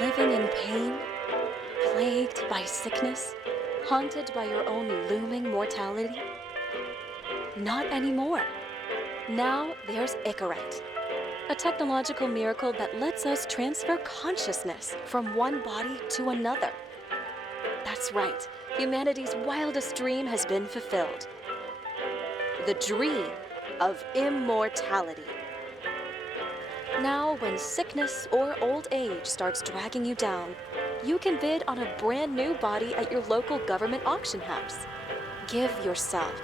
Living in pain, plagued by sickness, haunted by your own looming mortality? Not anymore. Now there's Icaret, a technological miracle that lets us transfer consciousness from one body to another. That's right, humanity's wildest dream has been fulfilled. The dream of immortality. Now, when sickness or old age starts dragging you down, you can bid on a brand new body at your local government auction house. Give yourself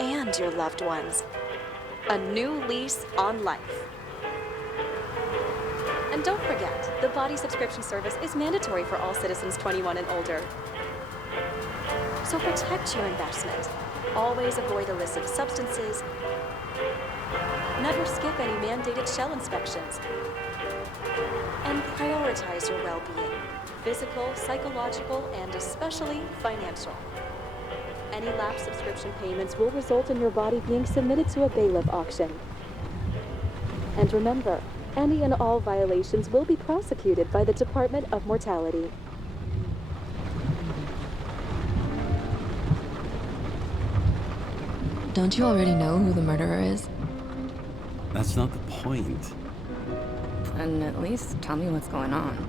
and your loved ones a new lease on life. And don't forget, the body subscription service is mandatory for all citizens 21 and older. So protect your investment. Always avoid illicit substances. Never skip any mandated shell inspections. And prioritize your well-being, physical, psychological, and especially financial. Any lapsed subscription payments will result in your body being submitted to a bailiff auction. And remember, any and all violations will be prosecuted by the Department of Mortality. Don't you already know who the murderer is? That's not the point. And at least tell me what's going on.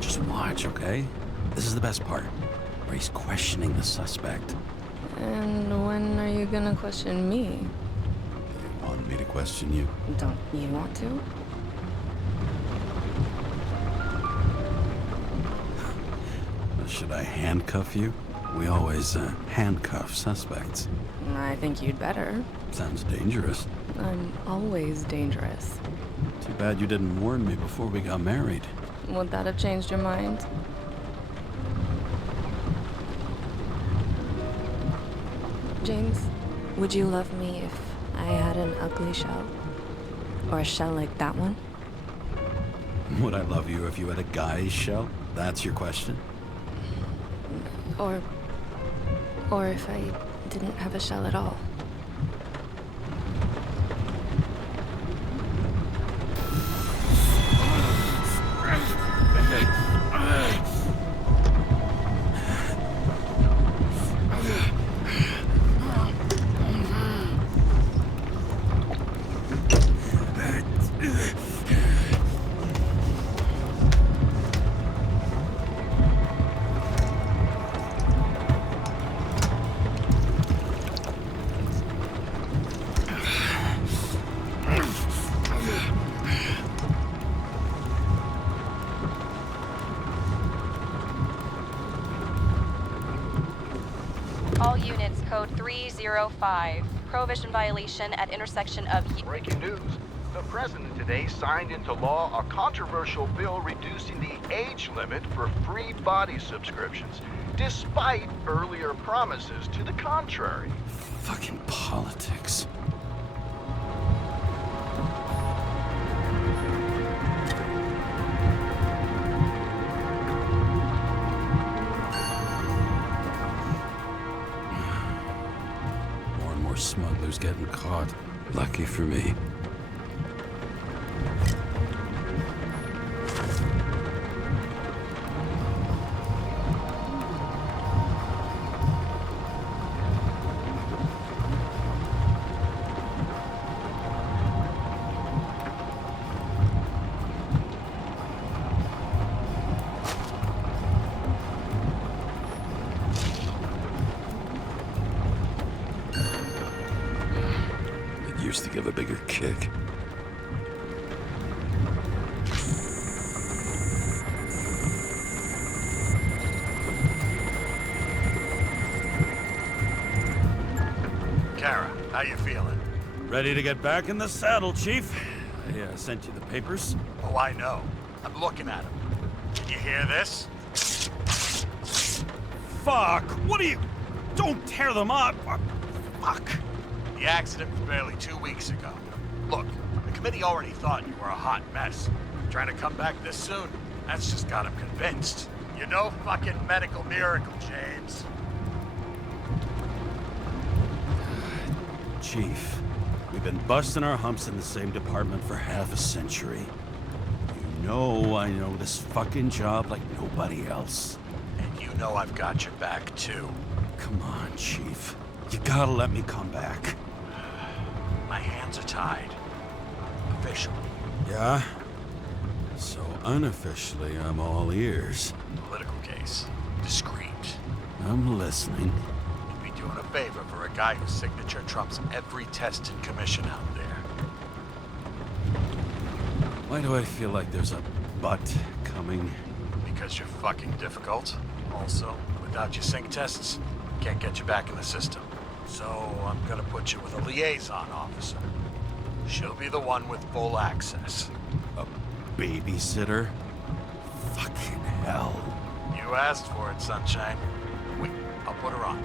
Just watch, okay? This is the best part, where he's questioning the suspect. And when are you gonna question me? You want me to question you? Don't you want to? Should I handcuff you? We always handcuff suspects. I think you'd better. Sounds dangerous. I'm always dangerous. Too bad you didn't warn me before we got married. Would that have changed your mind? James, would you love me if I had an ugly shell? Or a shell like that one? Would I love you if you had a guy's shell? That's your question? Or if I didn't have a shell at all. All units, code 305. Prohibition violation at intersection of... Breaking news. The president today signed into law a controversial bill reducing the age limit for free body subscriptions, despite earlier promises to the contrary. Fucking politics. More and more smugglers getting caught. Lucky for me. Used to give a bigger kick. Kara, how you feeling? Ready to get back in the saddle, Chief. I sent you the papers. Oh, I know. I'm looking at them. Can you hear this? Fuck! What are you... Don't tear them up! Fuck! The accident was barely 2 weeks ago. Look, the committee already thought you were a hot mess. Trying to come back this soon, that's just got them convinced. You're no fucking medical miracle, James. Chief, we've been busting our humps in the same department for half a century. You know I know this fucking job like nobody else. And you know I've got your back, too. Come on, Chief. You gotta let me come back. My hands are tied. Officially. Yeah? So unofficially, I'm all ears. Political case. Discreet. I'm listening. You'd be doing a favor for a guy whose signature trumps every test and commission out there. Why do I feel like there's a but coming? Because you're fucking difficult. Also, without your sync tests, can't get you back in the system. So I'm gonna put you with a liaison officer. She'll be the one with full access. A babysitter? Fucking hell. You asked for it, Sunshine. Wait, I'll put her on.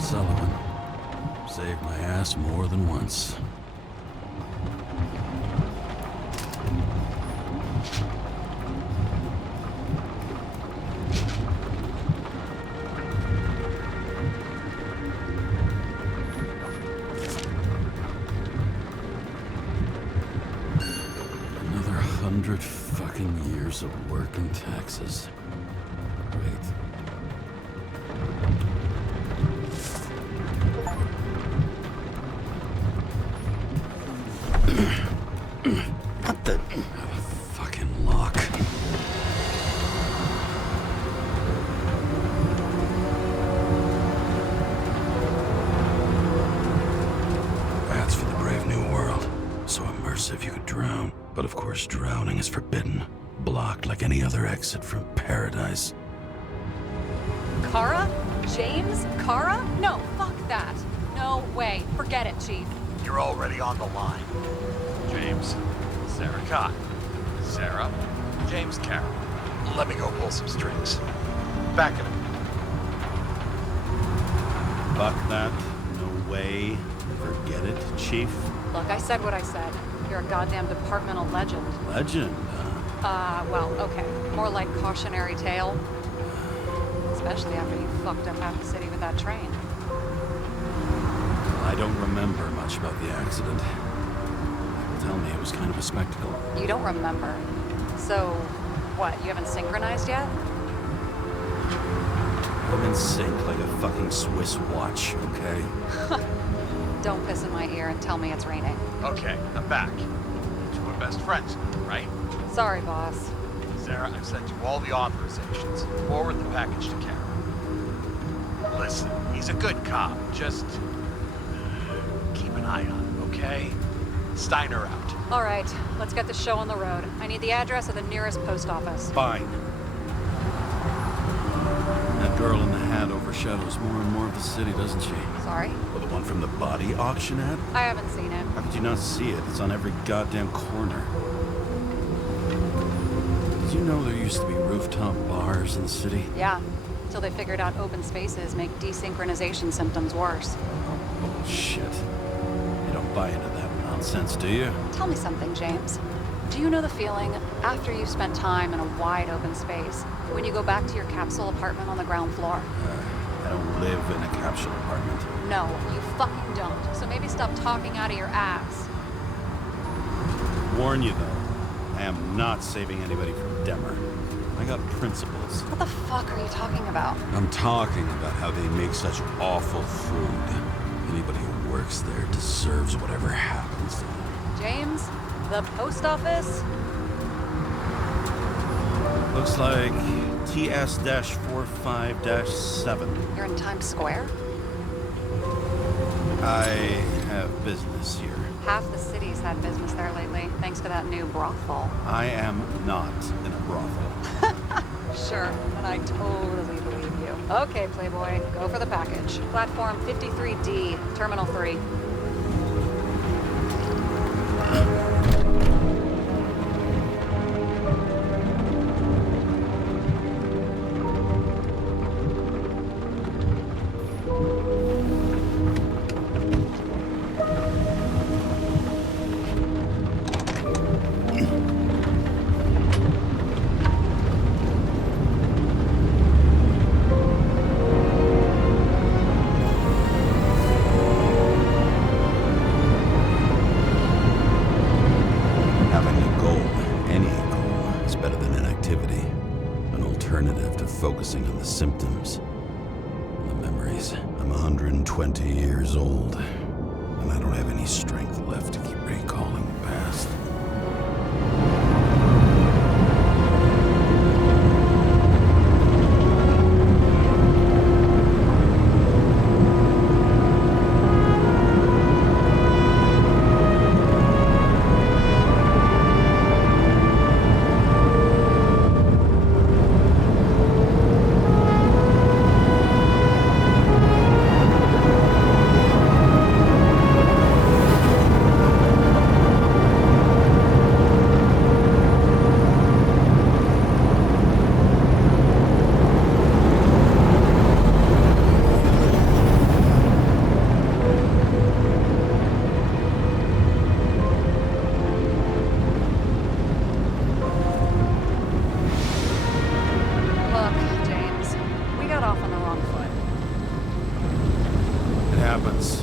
Sullivan. Saved my ass more than once. Another 100 fucking years of work and taxes. Great. What the fucking lock? That's for the brave new world. So immersive you could drown. But of course drowning is forbidden. Blocked like any other exit from paradise. Kara? James? Kara? No, fuck that. No way. Forget it, Chief. You're already on the line. James, Sarah Cott. Sarah, James Carroll. Let me go pull some strings. Back in a minute. Fuck that. No way. Forget it, Chief. Look, I said what I said. You're a goddamn departmental legend. Legend, Well, okay. More like cautionary tale. Especially after you fucked up half the city with that train. I don't remember much about the accident. Tell me, it was kind of a spectacle. You don't remember. So, what, you haven't synchronized yet? I'm in sync like a fucking Swiss watch, okay? Don't piss in my ear and tell me it's raining. Okay, I'm back. You were best friends, right? Sorry, boss. Sarah, I've sent you all the authorizations. Forward the package to Carol. Listen, he's a good cop. Just keep an eye on him, okay? Steiner out. All right, let's get the show on the road. I need the address of the nearest post office. Fine. That girl in the hat overshadows more and more of the city, doesn't she? Sorry? Well, the one from the body auction ad? I haven't seen it. How could you not see it? It's on every goddamn corner. Did you know there used to be rooftop bars in the city? Yeah, till they figured out open spaces make desynchronization symptoms worse. Bullshit. You don't buy into that nonsense, do you? Tell me something, James. Do you know the feeling after you've spent time in a wide open space, when you go back to your capsule apartment on the ground floor? I don't live in a capsule apartment. No, you fucking don't. So maybe stop talking out of your ass. Warn you, though. I am not saving anybody from Demmer. I got principles. What the fuck are you talking about? I'm talking about how they make such awful food. Anybody who works there deserves whatever happens to them. James, the post office? Looks like TS-45-7. You're in Times Square? I have business here. Half the city's had business there lately, thanks to that new brothel. I am not in a brothel. Sure, and I totally believe you. Okay, Playboy, go for the package. Platform 53D, Terminal 3. symptoms. The memories. I'm 120 years old, and I don't have any strength left to keep recalling the past. Look, James, we got off on the wrong foot. It happens.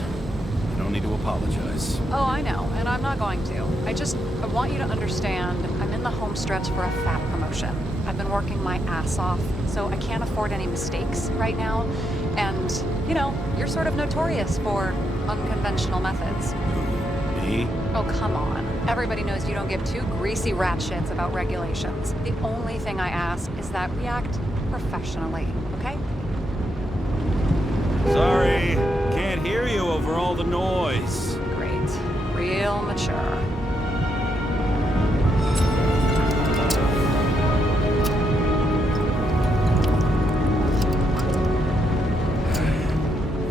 You don't need to apologize. Oh, I know, and I'm not going to. I want you to understand, I'm in the home stretch for a fat promotion. I've been working my ass off, so I can't afford any mistakes right now. And, you know, you're sort of notorious for unconventional methods. Who? Me? Oh, come on. Everybody knows you don't give two greasy rat shits about regulations. The only thing I ask is that we act professionally, okay? Sorry, can't hear you over all the noise. Great. Real mature.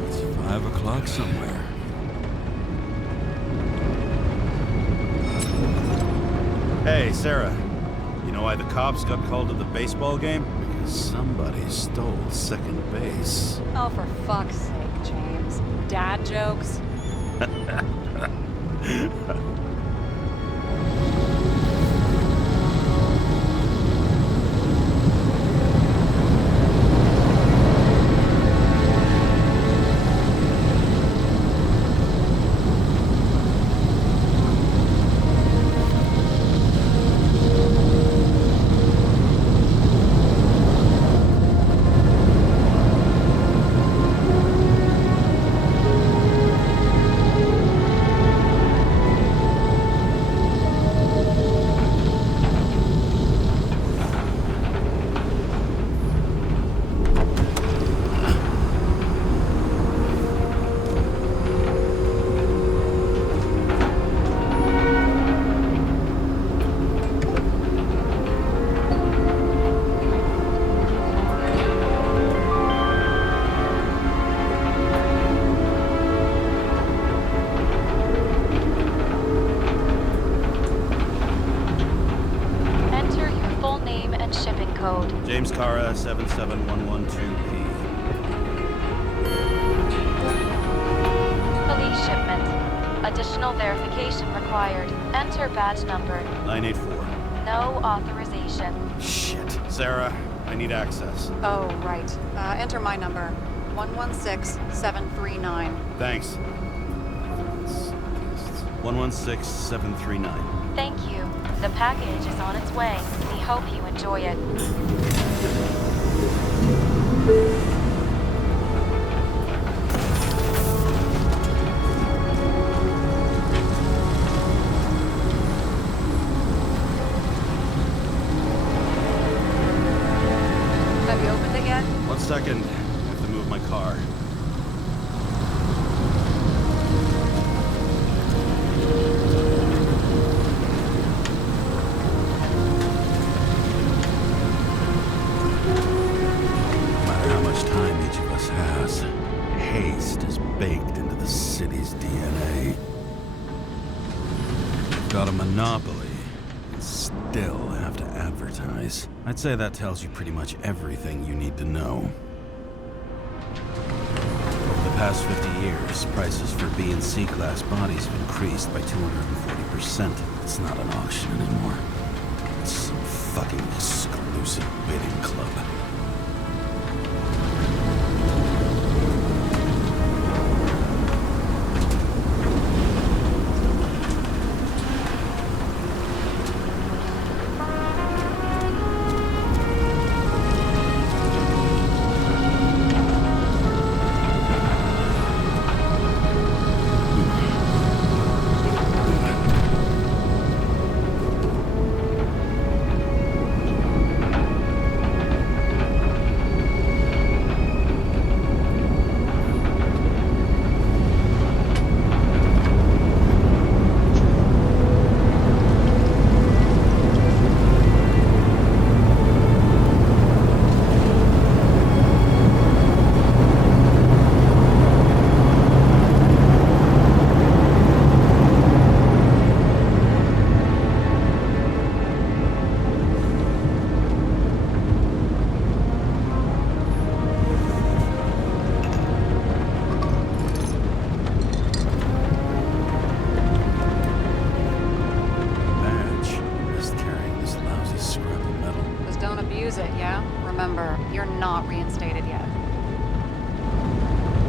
It's 5 o'clock somewhere. Hey, Sarah. You know why the cops got called to the baseball game? Because somebody stole second base. Oh, for fuck's sake, James. Dad jokes? Enter your full name and shipping code. James Cara, 77112P. Police shipment. Additional verification required. Enter badge number. 984. No authorization. Shit. Sarah, I need access. Oh, right. Enter my number. 116739. Thanks. 116739. Thank you. The package is on its way. We hope you enjoy it. Have you opened it yet? 1 second. I have to move my car. No matter how much time each of us has, haste is baked into the city's DNA. We've got a monopoly, and still have to advertise. I'd say that tells you pretty much everything you need to know. Over the past 50 years, prices for B and C class bodies have increased by 240%. It's not an auction anymore. It's some fucking exclusive bidding club.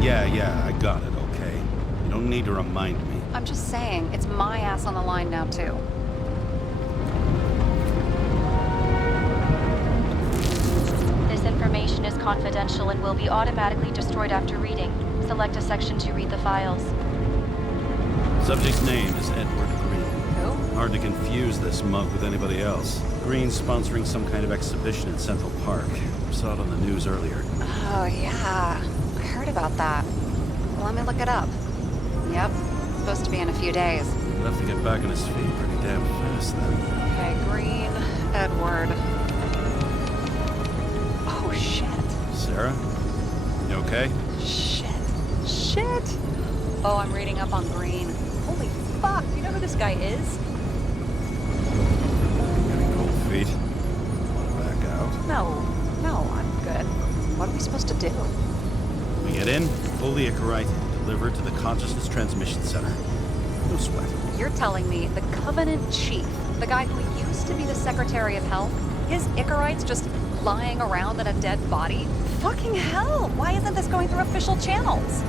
Yeah, I got it, okay? You don't need to remind me. I'm just saying, it's my ass on the line now, too. This information is confidential and will be automatically destroyed after reading. Select a section to read the files. Subject's name is Edward Green. Who? Hard to confuse this mug with anybody else. Green's sponsoring some kind of exhibition in Central Park. Saw it on the news earlier. Oh, yeah. I heard about that. Let me look it up. Yep. Supposed to be in a few days. He'll have to get back on his feet pretty damn fast then. Okay, Green, Edward. Oh, shit. Sarah? You okay? Shit. Oh, I'm reading up on Green. Holy fuck, you know who this guy is? Getting cold feet. Wanna back out? No, I'm good. What are we supposed to do? We get in, pull the Icarite, and deliver it to the Consciousness Transmission Center. No sweat. You're telling me the Covenant Chief, the guy who used to be the Secretary of Health, his Icarite's just lying around in a dead body? Fucking hell! Why isn't this going through official channels?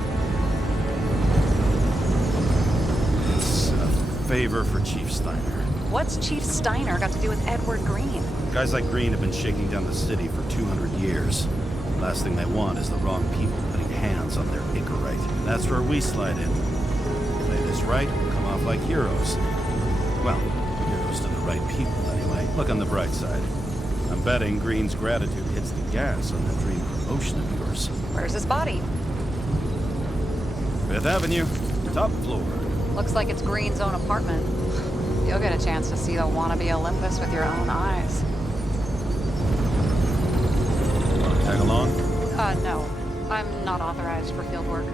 It's a favor for Chief Steiner. What's Chief Steiner got to do with Edward Green? Guys like Green have been shaking down the city for 200 years. Last thing they want is the wrong people putting hands on their Icarite. That's where we slide in. Play this right, we'll come off like heroes. Well, heroes to the right people anyway. Look on the bright side. I'm betting Green's gratitude hits the gas on that dream promotion of yours. Where's his body? 5th Avenue, top floor. Looks like it's Green's own apartment. You'll get a chance to see the wannabe Olympus with your own eyes. Wanna tag along? No. I'm not authorized for field work. You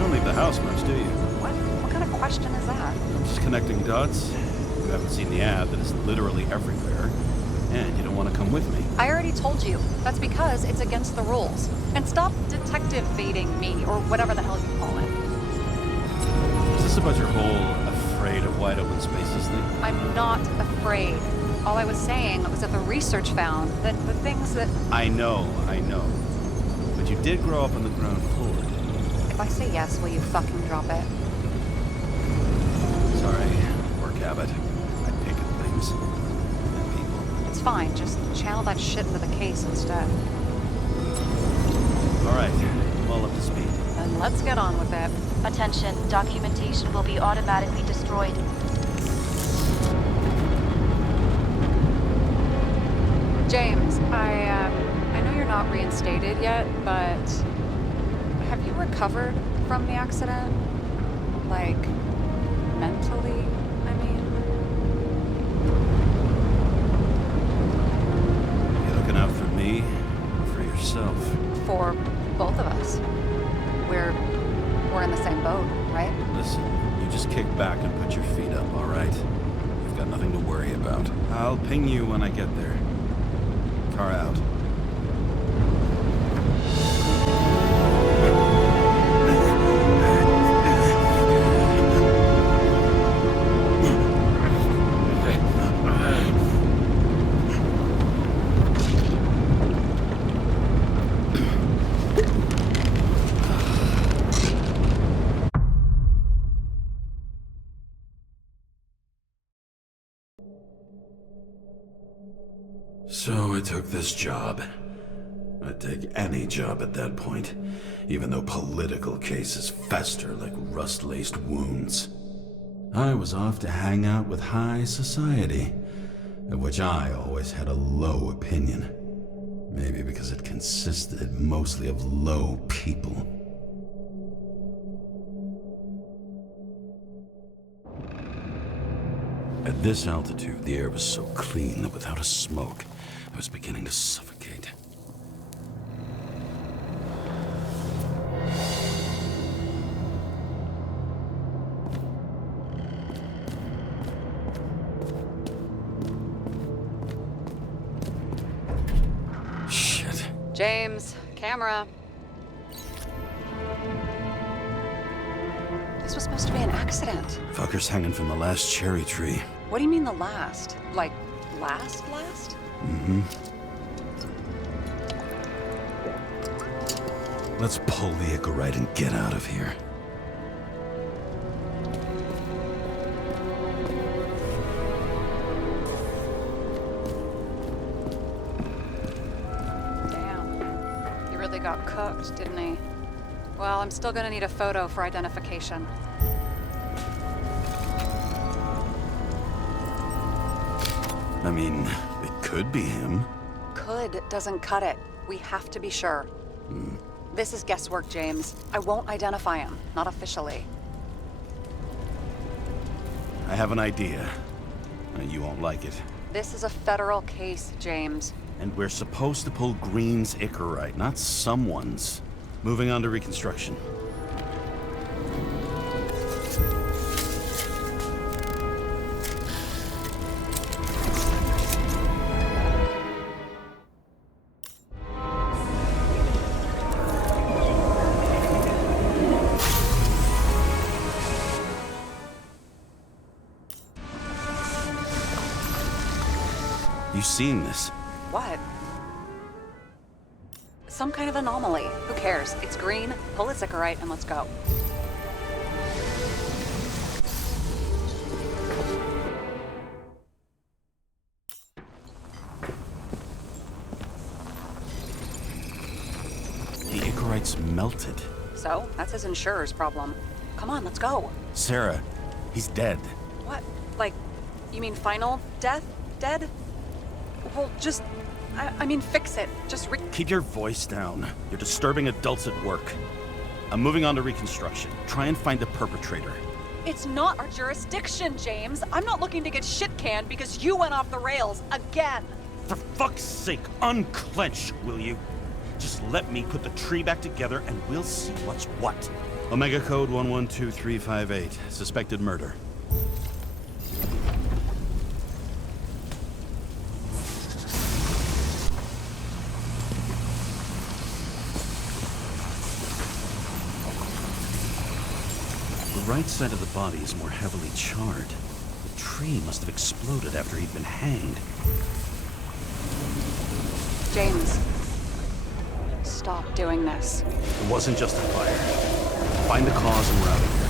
don't leave the house much, do you? What kind of question is that? I'm just connecting dots. You haven't seen the ad that is literally everywhere. And you don't want to come with me. I already told you. That's because it's against the rules. And stop detective-baiting me, or whatever the hell you call it. Is this about your whole afraid of wide open spaces thing? I'm not afraid. All I was saying was that the research found that the things that... I know. But you did grow up on the ground floor. If I say yes, will you fucking drop it? Sorry, work habit. I pick at things. And people. It's fine. Just channel that shit into the case instead. All right, I'm all up to speed. Then let's get on with it. Attention, documentation will be automatically destroyed. James, I know you're not reinstated yet, but have you recovered from the accident? Like, mentally, I mean? You looking out for me or for yourself? For both of us. We're in the same boat, right? Listen, you just kick back and put your feet up, all right? You've got nothing to worry about. I'll ping you when I get there. Car out. So I took this job. I'd take any job at that point, even though political cases fester like rust-laced wounds. I was off to hang out with high society, of which I always had a low opinion. Maybe because it consisted mostly of low people. At this altitude, the air was so clean that without a smoke, I was beginning to suffocate. Shit. James, camera. This was supposed to be an accident. Fuckers hanging from the last cherry tree. What do you mean the last? Like, last? Mm-hmm. Let's pull the Icarite and get out of here. Damn. He really got cooked, didn't he? Well, I'm still gonna need a photo for identification. I mean, it could be him. Could doesn't cut it. We have to be sure. This is guesswork, James. I won't identify him. Not officially. I have an idea. You won't like it. This is a federal case, James. And we're supposed to pull Green's Icarite, not someone's. Moving on to reconstruction. You seen this? What? Some kind of anomaly. Who cares? It's green, pull its Icarite, and let's go. The Icarite's melted. So, that's his insurer's problem. Come on, let's go. Sarah, he's dead. What? Like, you mean final death? Dead? Well, just... I mean, fix it. Just Keep your voice down. You're disturbing adults at work. I'm moving on to reconstruction. Try and find the perpetrator. It's not our jurisdiction, James. I'm not looking to get shit canned because you went off the rails again. For fuck's sake, unclench, will you? Just let me put the tree back together and we'll see what's what. Omega code 112358. Suspected murder. The right side of the body is more heavily charred. The tree must have exploded after he'd been hanged. James, stop doing this. It wasn't just a fire. Find the cause and we're out of here.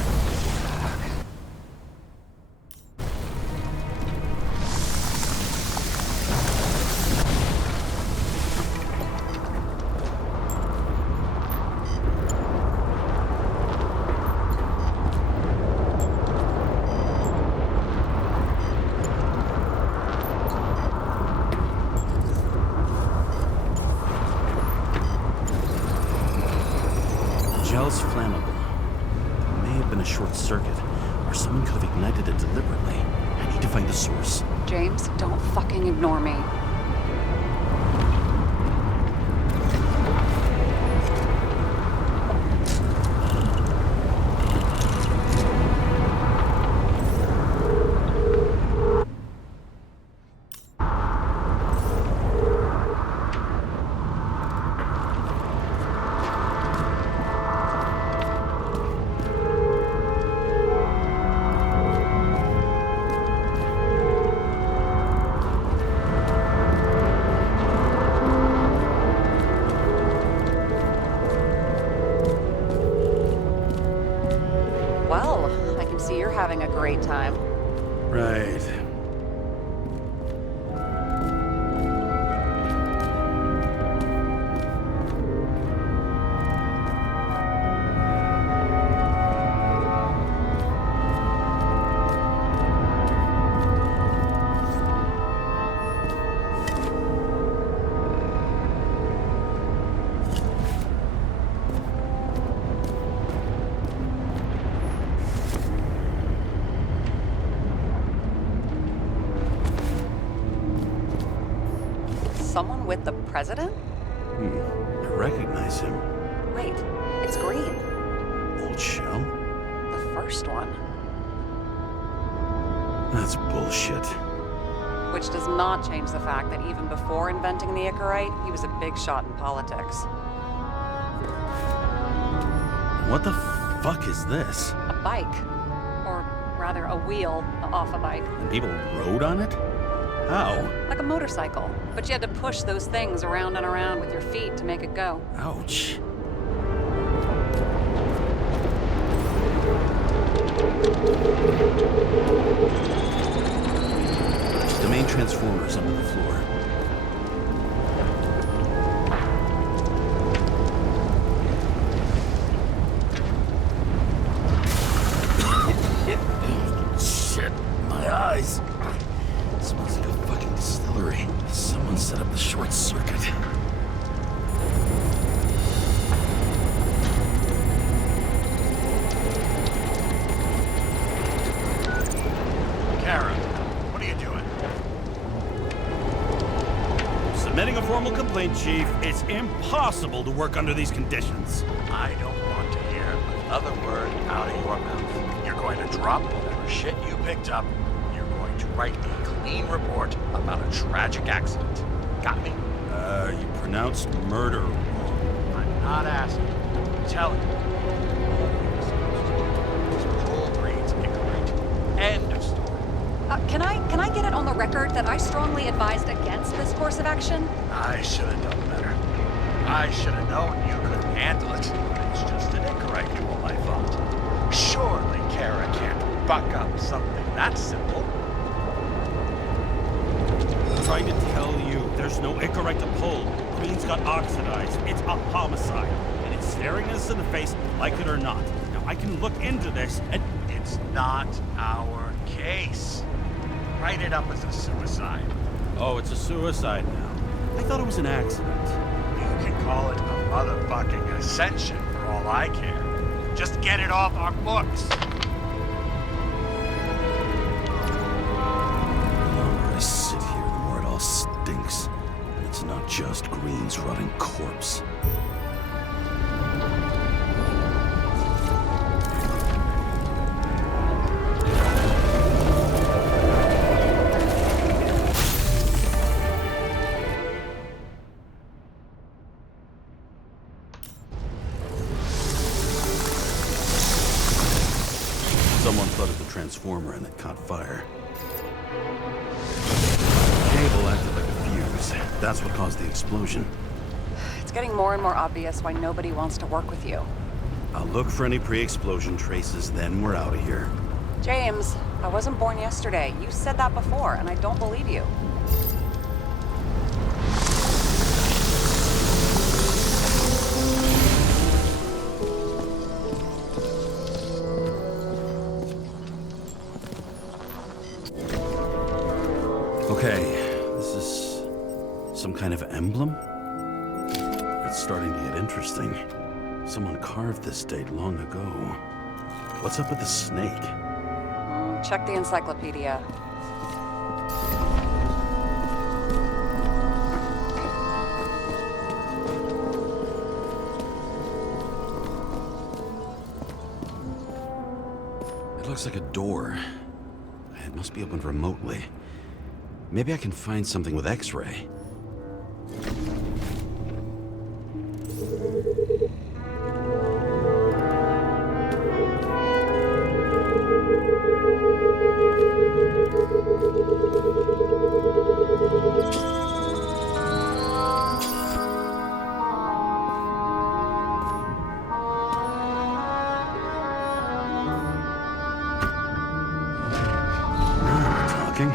Gel's flammable. It may have been a short circuit, or someone could have ignited it deliberately. I need to find the source. James, don't fucking ignore me. Well, I can see you're having a great time. Right. Someone with the president? I recognize him. Wait, it's Green. Old Shell? The first one. That's bullshit. Which does not change the fact that even before inventing the Icarite, he was a big shot in politics. What the fuck is this? A bike. Or rather, a wheel off a bike. And people rode on it? How? Like a motorcycle. But you had to push those things around and around with your feet to make it go. Ouch. point, Chief. It's impossible to work under these conditions. I don't want to hear another word out of your mouth. You're going to drop whatever shit you picked up. You're going to write a clean report about a tragic accident. Got me? You pronounced murder wrong. I'm not asking. I'm telling you. Paul Green's incorrect. End of story. Can I get it on the record that I strongly advised against this course of action? I should have known better. I should have known you couldn't handle it. It's just an incorrectual, I thought. Surely Kara can't buck up something that simple. I'm trying to tell you, there's no Icarite to pull. Green's got oxidized. It's a homicide. And it's staring us in the face, like it or not. Now, I can look into this, and It's not our case. Write it up as a suicide. oh, it's a suicide now. I thought it was an accident. You can call it a motherfucking ascension for all I care. Just get it off our books. The longer I sit here, the more it all stinks. And it's not just Green's rotting corpse. Someone flooded the transformer and it caught fire. Cable acted like a fuse. That's what caused the explosion. It's getting more and more obvious why nobody wants to work with you. I'll look for any pre-explosion traces, then we're out of here. James, I wasn't born yesterday. You said that before, and I don't believe you. Okay, this is some kind of emblem? It's starting to get interesting. Someone carved this date long ago. What's up with the snake? Check the encyclopedia. It looks like a door. It must be opened remotely. Maybe I can find something with X-ray. Now we're talking.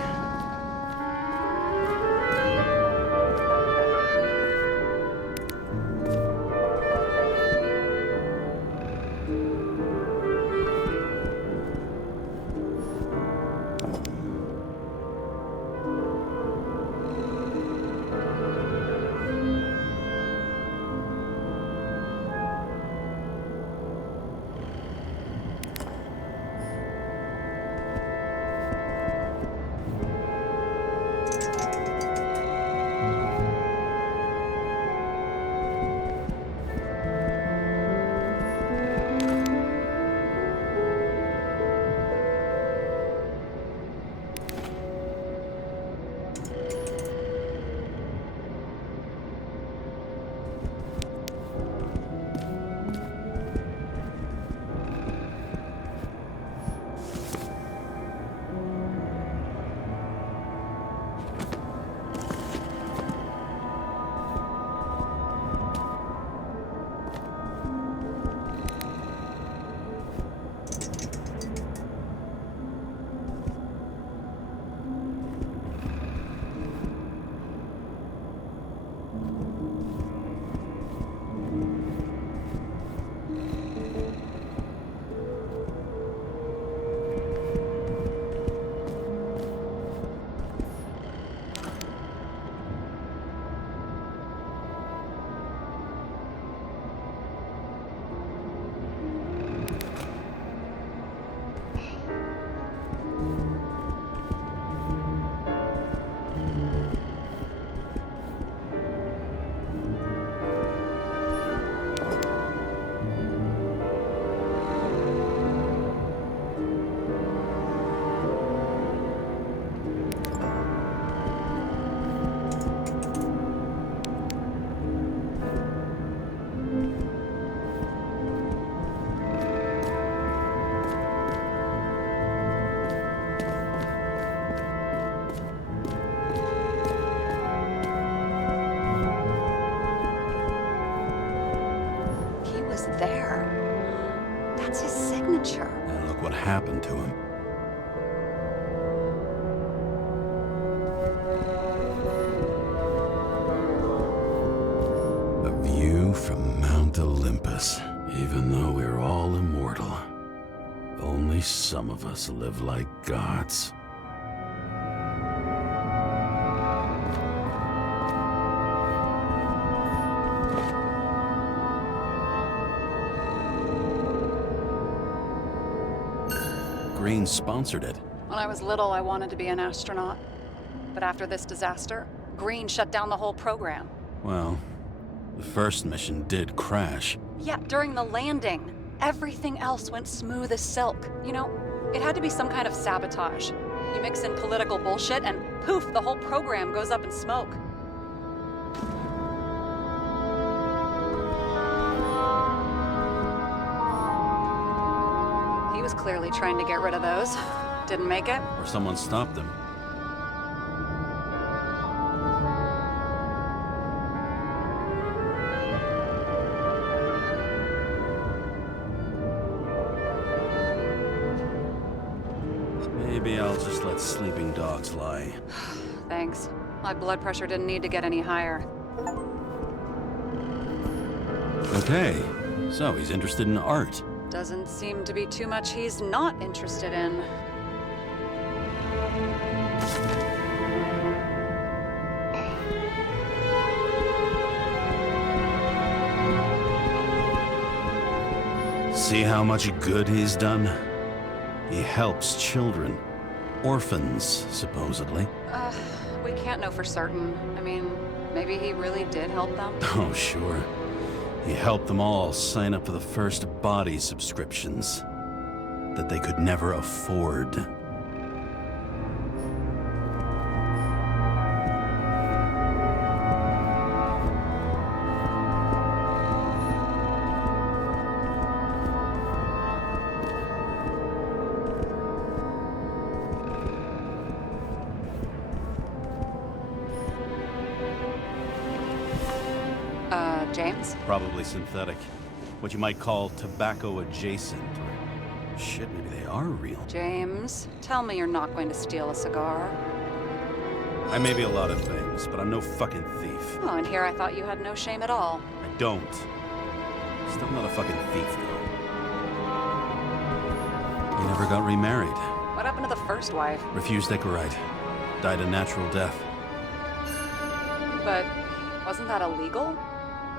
That's his signature. And look what happened to him. A view from Mount Olympus. Even though we're all immortal, only some of us live like gods. Green sponsored it. When I was little, I wanted to be an astronaut. But after this disaster, Green shut down the whole program. Well, the first mission did crash. Yeah, during the landing, everything else went smooth as silk. You know, it had to be some kind of sabotage. You mix in political bullshit and poof, the whole program goes up in smoke. He was clearly trying to get rid of those. Didn't make it. Or someone stopped them. Maybe I'll just let sleeping dogs lie. Thanks. My blood pressure didn't need to get any higher. Okay, so he's interested in art. Doesn't seem to be too much he's not interested in. See how much good he's done? He helps children. Orphans, supposedly. We can't know for certain. I mean, maybe he really did help them. Oh, sure. He helped them all sign up for the first body subscriptions that they could never afford. James? Probably synthetic. What you might call tobacco adjacent. Or shit, maybe they are real. James, tell me you're not going to steal a cigar. I may be a lot of things, but I'm no fucking thief. Oh, and here I thought you had no shame at all. I don't. Still not a fucking thief, though. He never got remarried. What happened to the first wife? Refused Echorite. Died a natural death. But wasn't that illegal?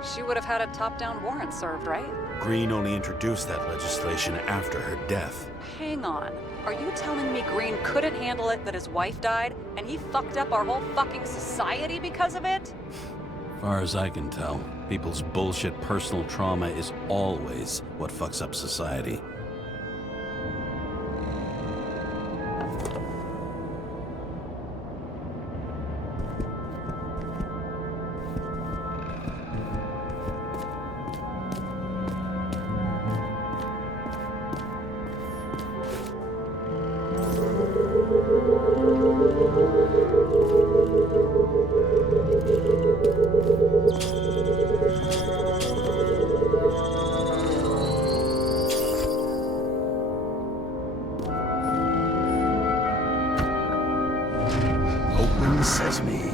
She would have had a top-down warrant served, right? Green only introduced that legislation after her death. Hang on. Are you telling me Green couldn't handle it that his wife died, and he fucked up our whole fucking society because of it? Far as I can tell, people's bullshit personal trauma is always what fucks up society. Open sesame.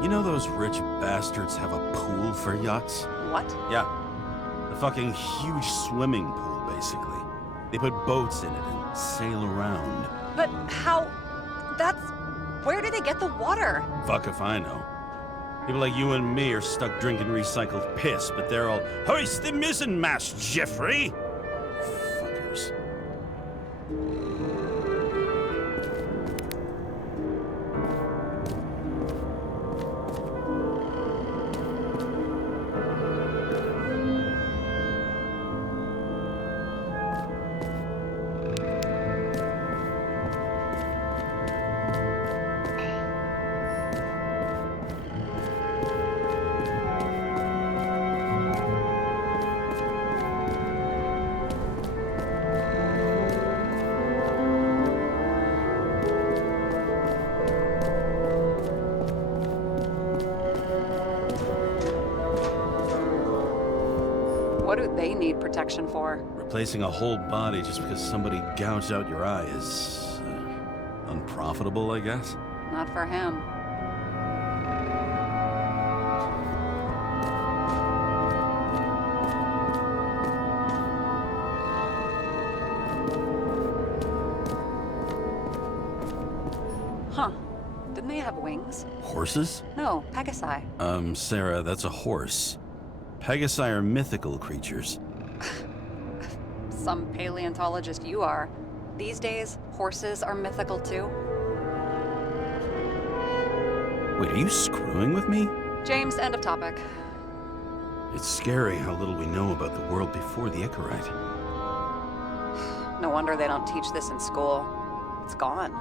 You know those rich bastards have a pool for yachts? What? Yeah. A fucking huge swimming pool, basically. They put boats in it and sail around. But how... That's... Where do they get the water? Fuck if I know. People like you and me are stuck drinking recycled piss, but they're all, "Hoist the mizzenmast, Jeffrey!" Fuckers. What do they need protection for? Replacing a whole body just because somebody gouged out your eye is unprofitable, I guess. Not for him. Huh. Didn't they have wings? Horses? No, Pegasi. Sarah, that's a horse. Pegasi are mythical creatures. Some paleontologist you are. These days, horses are mythical too. Wait, are you screwing with me? James, end of topic. It's scary how little we know about the world before the Icarite. No wonder they don't teach this in school. It's gone.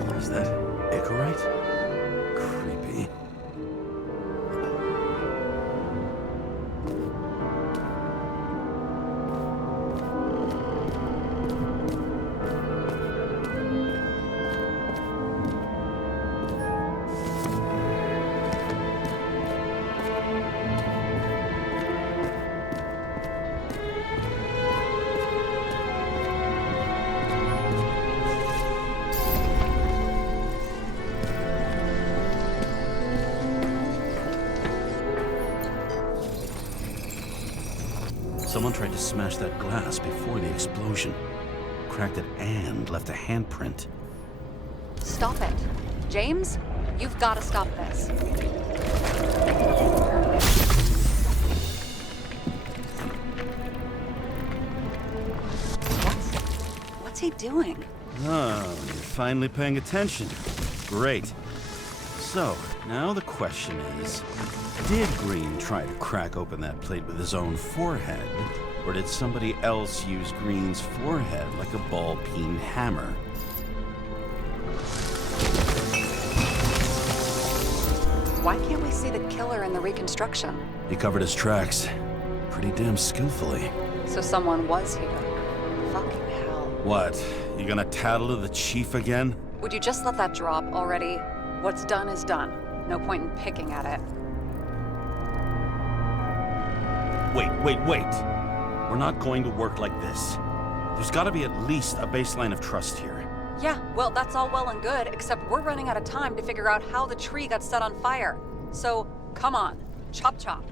What is that? Icarite? Creepy. Someone tried to smash that glass before the explosion. Cracked it and left a handprint. Stop it. James, you've got to stop this. What's he doing? Oh, you're finally paying attention. Great. So, now the question is, did Green try to crack open that plate with his own forehead? Or did somebody else use Green's forehead like a ball-peen hammer? Why can't we see the killer in the reconstruction? He covered his tracks pretty damn skillfully. So someone was here. Fucking hell. What? You gonna tattle to the chief again? Would you just let that drop already? What's done is done. No point in picking at it. Wait. We're not going to work like this. There's gotta be at least a baseline of trust here. Yeah, well, that's all well and good, except we're running out of time to figure out how the tree got set on fire. So, come on. Chop chop.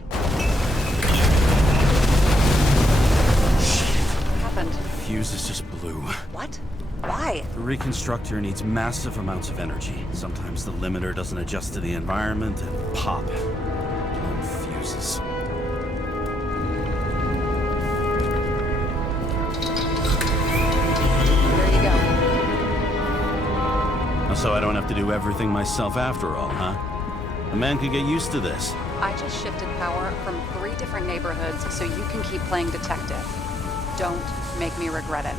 What happened? Fuses just blew. What? Why? The reconstructor needs massive amounts of energy. Sometimes the limiter doesn't adjust to the environment and pop. Blown fuses. There you go. So I don't have to do everything myself after all, huh? A man could get used to this. I just shifted power from 3 different neighborhoods so you can keep playing detective. Don't make me regret it.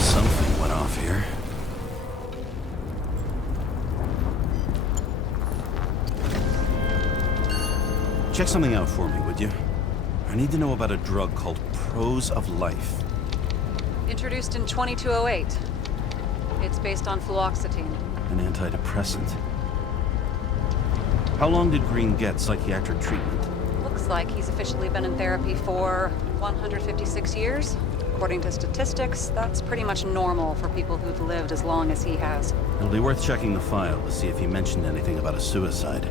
Something went off here. Check something out for me, would you? I need to know about a drug called Prose of Life. Introduced in 2208. It's based on fluoxetine. An antidepressant. How long did Green get psychiatric treatment? Looks like he's officially been in therapy for 156 years. According to statistics, that's pretty much normal for people who've lived as long as he has. It'll be worth checking the file to see if he mentioned anything about a suicide.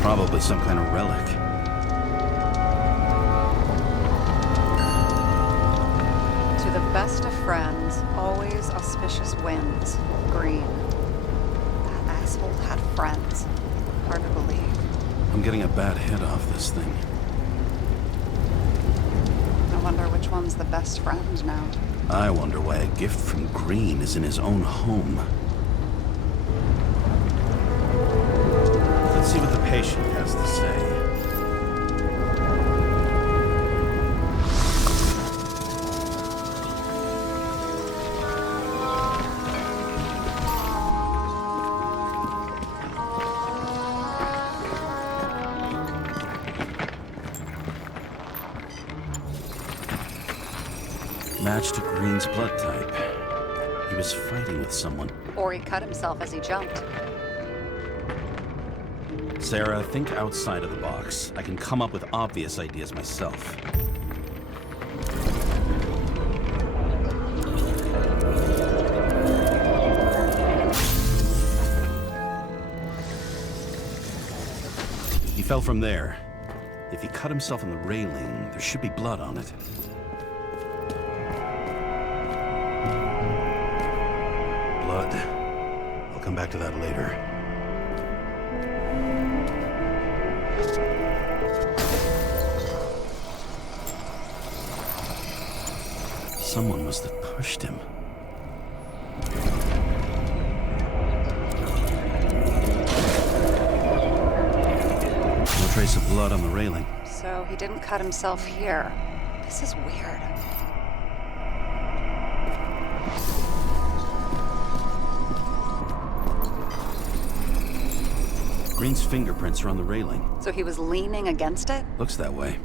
Probably some kind of relic. To the best of friends, always auspicious winds. Green. That asshole had friends. Hard to believe. I'm getting a bad hit off this thing. I wonder which one's the best friend now. I wonder why a gift from Green is in his own home. Let's see what the patient has to say. match to Green's blood type. He was fighting with someone. Or he cut himself as he jumped. Sarah, think outside of the box. I can come up with obvious ideas myself. He fell from there. If he cut himself on the railing, there should be blood on it. Blood. I'll come back to that later. Someone must have pushed him. No trace of blood on the railing. So he didn't cut himself here. This is weird. Green's fingerprints are on the railing. So he was leaning against it? Looks that way.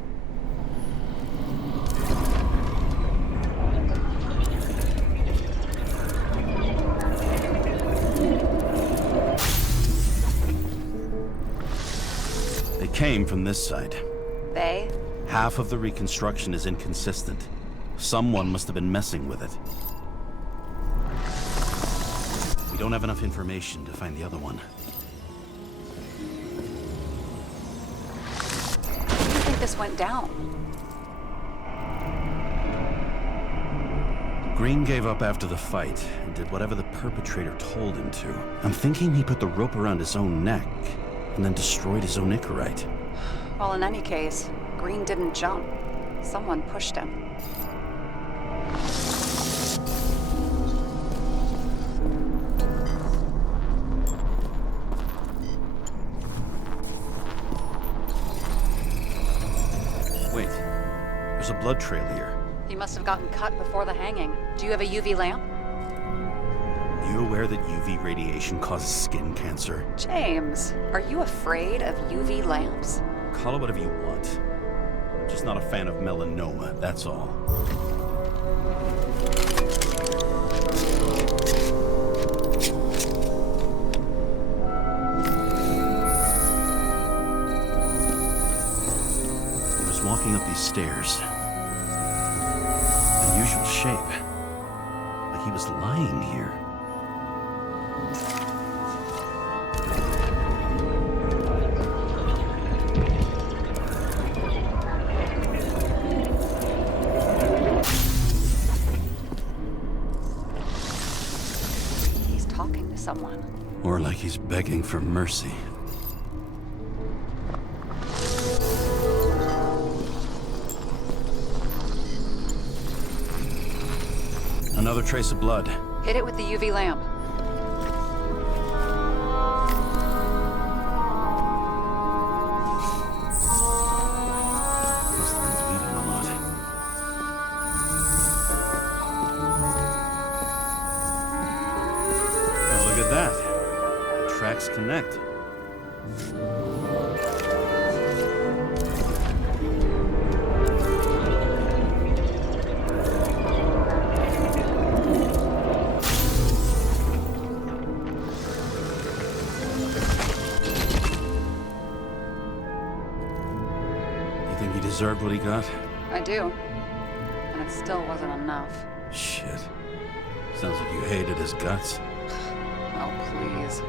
They came from this side. They? Half of the reconstruction is inconsistent. Someone must have been messing with it. We don't have enough information to find the other one. How do you think this went down? Green gave up after the fight and did whatever the perpetrator told him to. I'm thinking he put the rope around his own neck and then destroyed his own Icarite. Well, in any case, Green didn't jump. Someone pushed him. Wait, there's a blood trail here. He must have gotten cut before the hanging. Do you have a UV lamp? You aware that UV radiation causes skin cancer? James, are you afraid of UV lamps? Call it whatever you want. I'm just not a fan of melanoma, that's all. He was walking up these stairs. Unusual shape. Like he was lying here. He's talking to someone. Or like he's begging for mercy. Another trace of blood. Hit it with the UV lamp. This thing's bleeding a lot. Oh, look at that. The tracks connect. He deserved what he got? I do. And it still wasn't enough. Shit. Sounds like you hated his guts. Oh, please.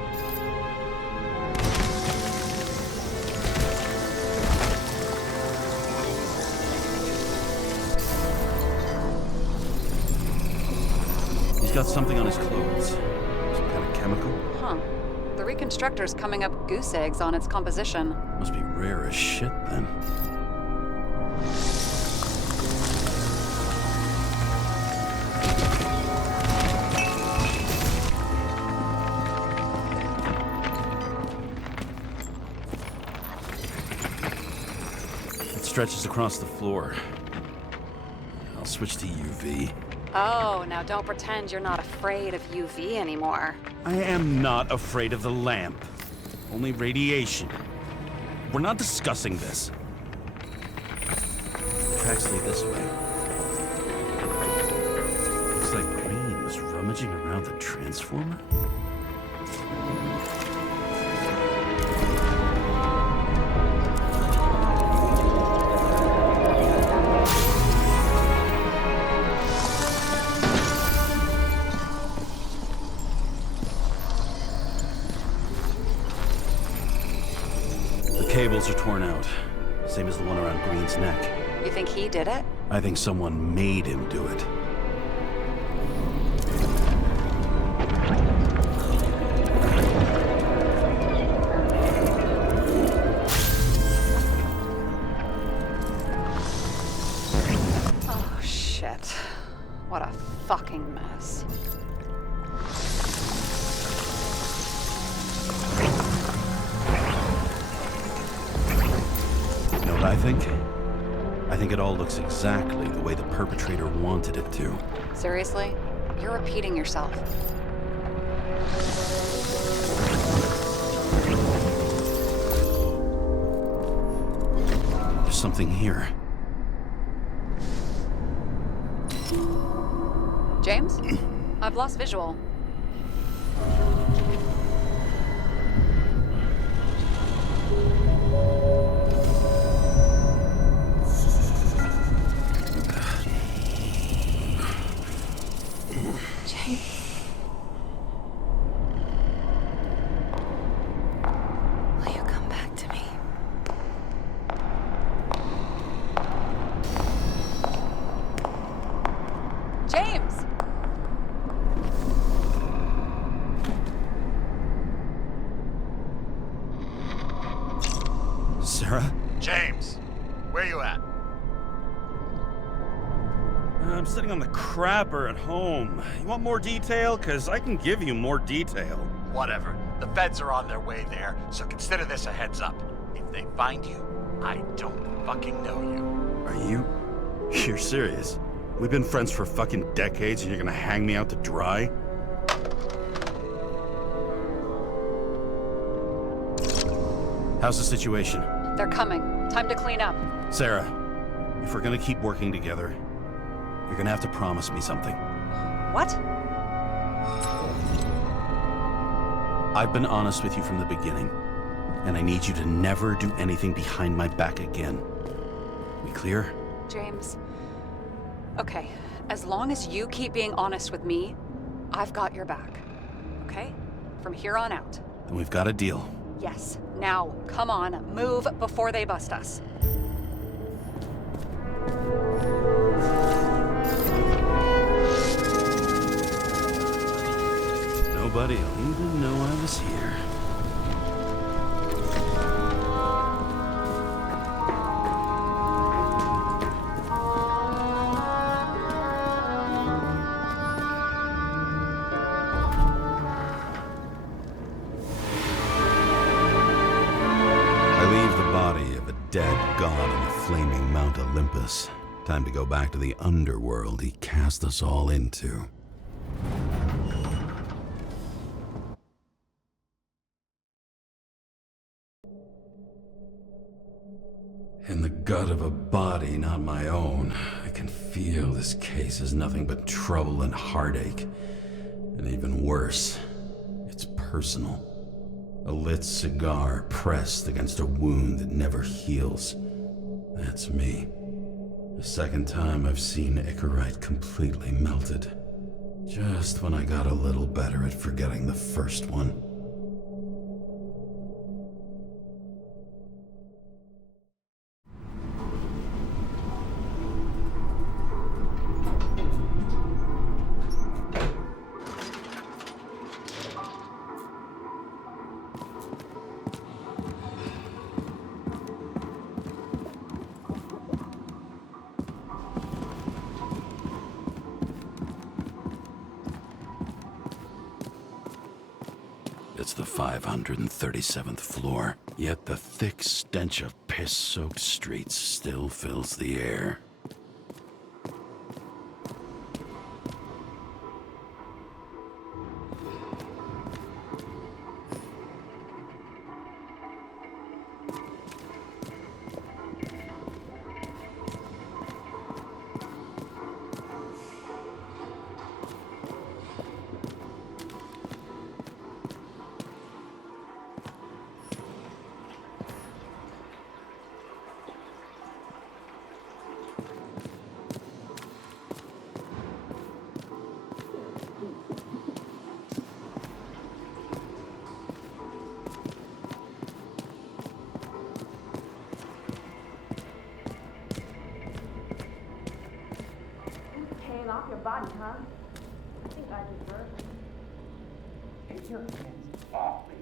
He's got something on his clothes. Some kind of chemical? Huh. The reconstructor's coming up goose eggs on its composition. Must be rare as shit, then. Stretches across the floor. I'll switch to UV. Oh, now don't pretend you're not afraid of UV anymore. I am not afraid of the lamp. Only radiation. We're not discussing this. The tracks lead this way. rummaging around the transformer? The cables are torn out. Same as the one around Green's neck. You think he did it? I think someone made him do it. Oh, shit. What a fucking mess. You know what I think? I think it all looks exactly the way the perpetrator wanted it to. Seriously? You're repeating yourself. There's something here. James? I've lost visual. Will you come back to me? James! Sarah? James, where you at? I'm sitting on the crapper at home. You want more detail? Because I can give you more detail. Whatever. The feds are on their way there, so consider this a heads up. If they find you, I don't fucking know you. Are you? You're serious? We've been friends for fucking decades and you're gonna hang me out to dry? How's the situation? They're coming. Time to clean up. Sarah, if we're gonna keep working together, you're gonna have to promise me something. What? I've been honest with you from the beginning, and I need you to never do anything behind my back again. We clear? James. Okay, as long as you keep being honest with me, I've got your back. Okay? From here on out. Then we've got a deal. Yes. Now, come on, move before they bust us. Nobody will even know I was here. I leave the body of a dead god on the flaming Mount Olympus. Time to go back to the underworld he cast us all into. In the gut of a body not my own, I can feel this case is nothing but trouble and heartache. And even worse, it's personal. A lit cigar pressed against a wound that never heals. That's me. The second time I've seen Icarite completely melted. Just when I got a little better at forgetting the first one. It's the 537th floor, yet the thick stench of piss-soaked streets still fills the air. body, huh? I think I deserve it. Take your hands off me.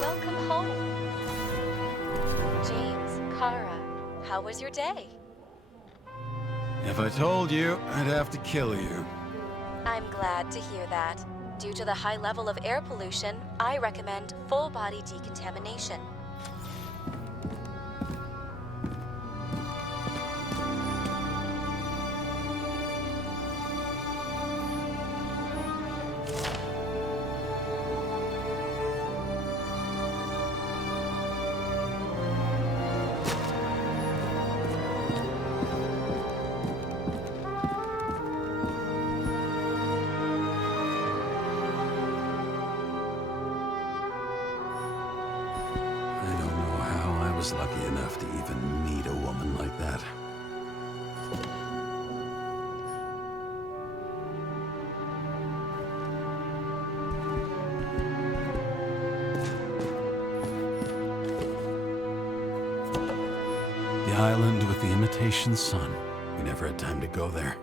Welcome home. James, Kara, how was your day? If I told you, I'd have to kill you. I'm glad to hear that. Due to the high level of air pollution, I recommend full body decontamination. I don't know how I was lucky enough to even meet a woman like that. The island with the imitation sun. We never had time to go there.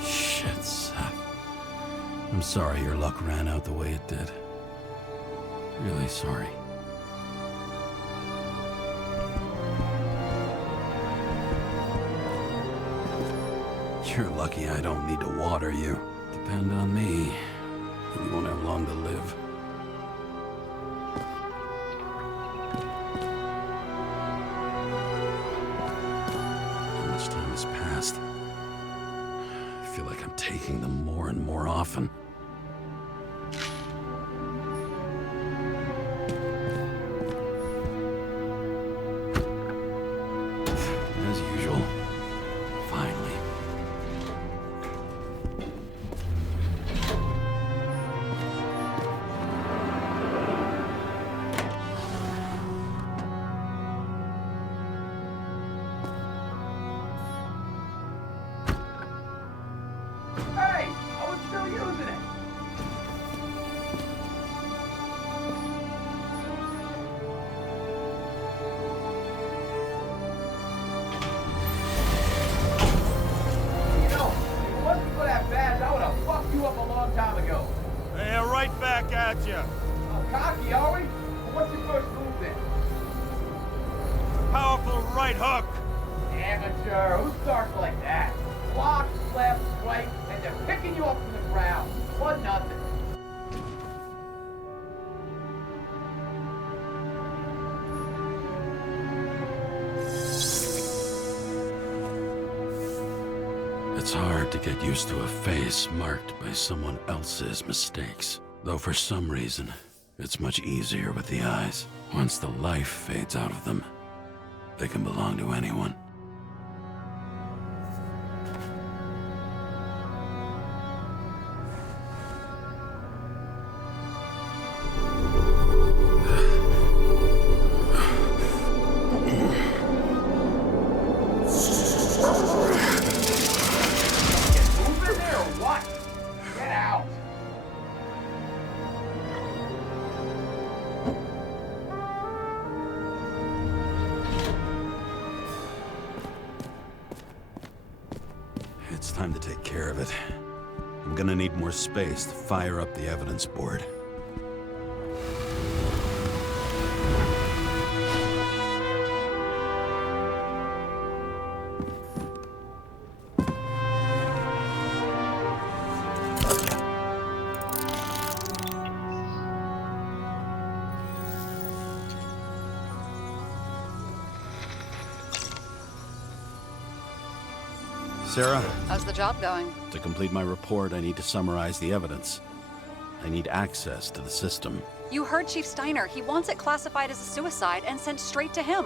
Shit, Seth. I'm sorry your luck ran out the way it did. Really sorry. You're lucky I don't need to water you. Depend on me, and you won't have long to live. How much time has passed? I feel like I'm taking them more and more often. As usual. Finally. Hey! I was still using it! You know, if it wasn't for that badge, I would have fucked you up a long time ago. Hey, right back at you. Cocky, are we? Well, what's your first move then? Powerful right hook. Amateur, who starts like that? Block, left, strike, and they're picking you up from the ground. 1-0. It's hard to get used to a face marked by someone else's mistakes. Though for some reason, it's much easier with the eyes. Once the life fades out of them, they can belong to anyone. Moving there or what? Get out! It's time to take care of it. I'm gonna need more space to fire up the evidence board. Sarah, How's the job going? to complete my report, I need to summarize the evidence. I need access to the system. You heard Chief Steiner. He wants it classified as a suicide and sent straight to him.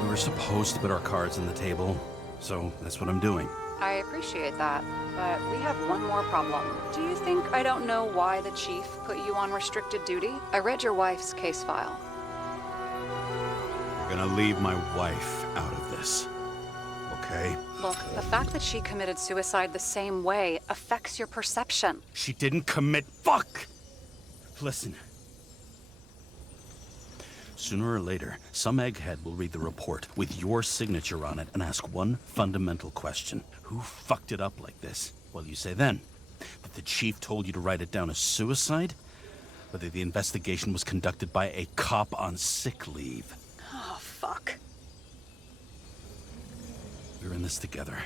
We were supposed to put our cards on the table, so that's what I'm doing. I appreciate that, but we have one more problem. Do you think I don't know why the chief put you on restricted duty? I read your wife's case file. We're gonna leave my wife out of this. Okay? Look, the fact that she committed suicide the same way affects your perception. She didn't commit. Fuck! Listen. Sooner or later, some egghead will read the report with your signature on it and ask one fundamental question. Who fucked it up like this? Well, you say then that the chief told you to write it down as suicide, or that the investigation was conducted by a cop on sick leave. Oh, fuck. We're in this together.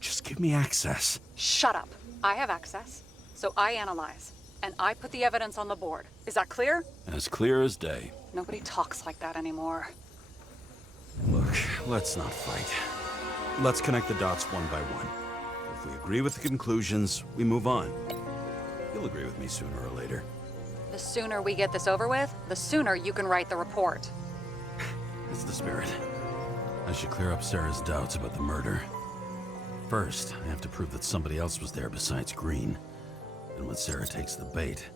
Just give me access. Shut up. I have access, so I analyze, and I put the evidence on the board. Is that clear? As clear as day. Nobody talks like that anymore. Look, let's not fight. Let's connect the dots one by one. If we agree with the conclusions, we move on. You'll agree with me sooner or later. The sooner we get this over with, the sooner you can write the report. That's the spirit. I should clear up Sarah's doubts about the murder. First, I have to prove that somebody else was there besides Green. And when Sarah takes the bait,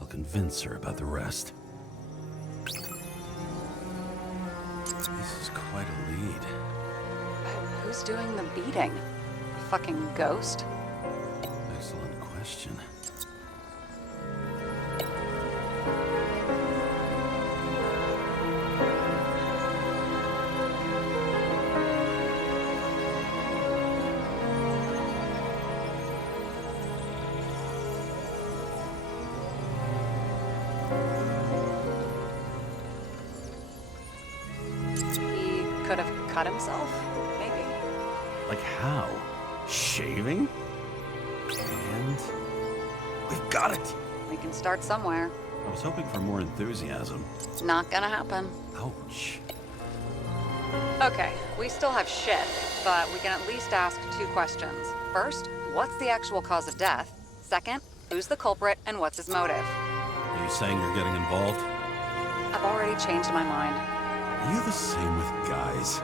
I'll convince her about the rest. This is quite a lead. Who's doing the beating? A fucking ghost? Excellent question. He could have cut himself, maybe? Like how? Shaving? And... we've got it! We can start somewhere. I was hoping for more enthusiasm. Not gonna happen. Ouch. Okay, we still have shit, but we can at least ask 2 questions. First, what's the actual cause of death? Second, who's the culprit and what's his motive? Are you saying you're getting involved? I've already changed my mind. Are you the same with guys?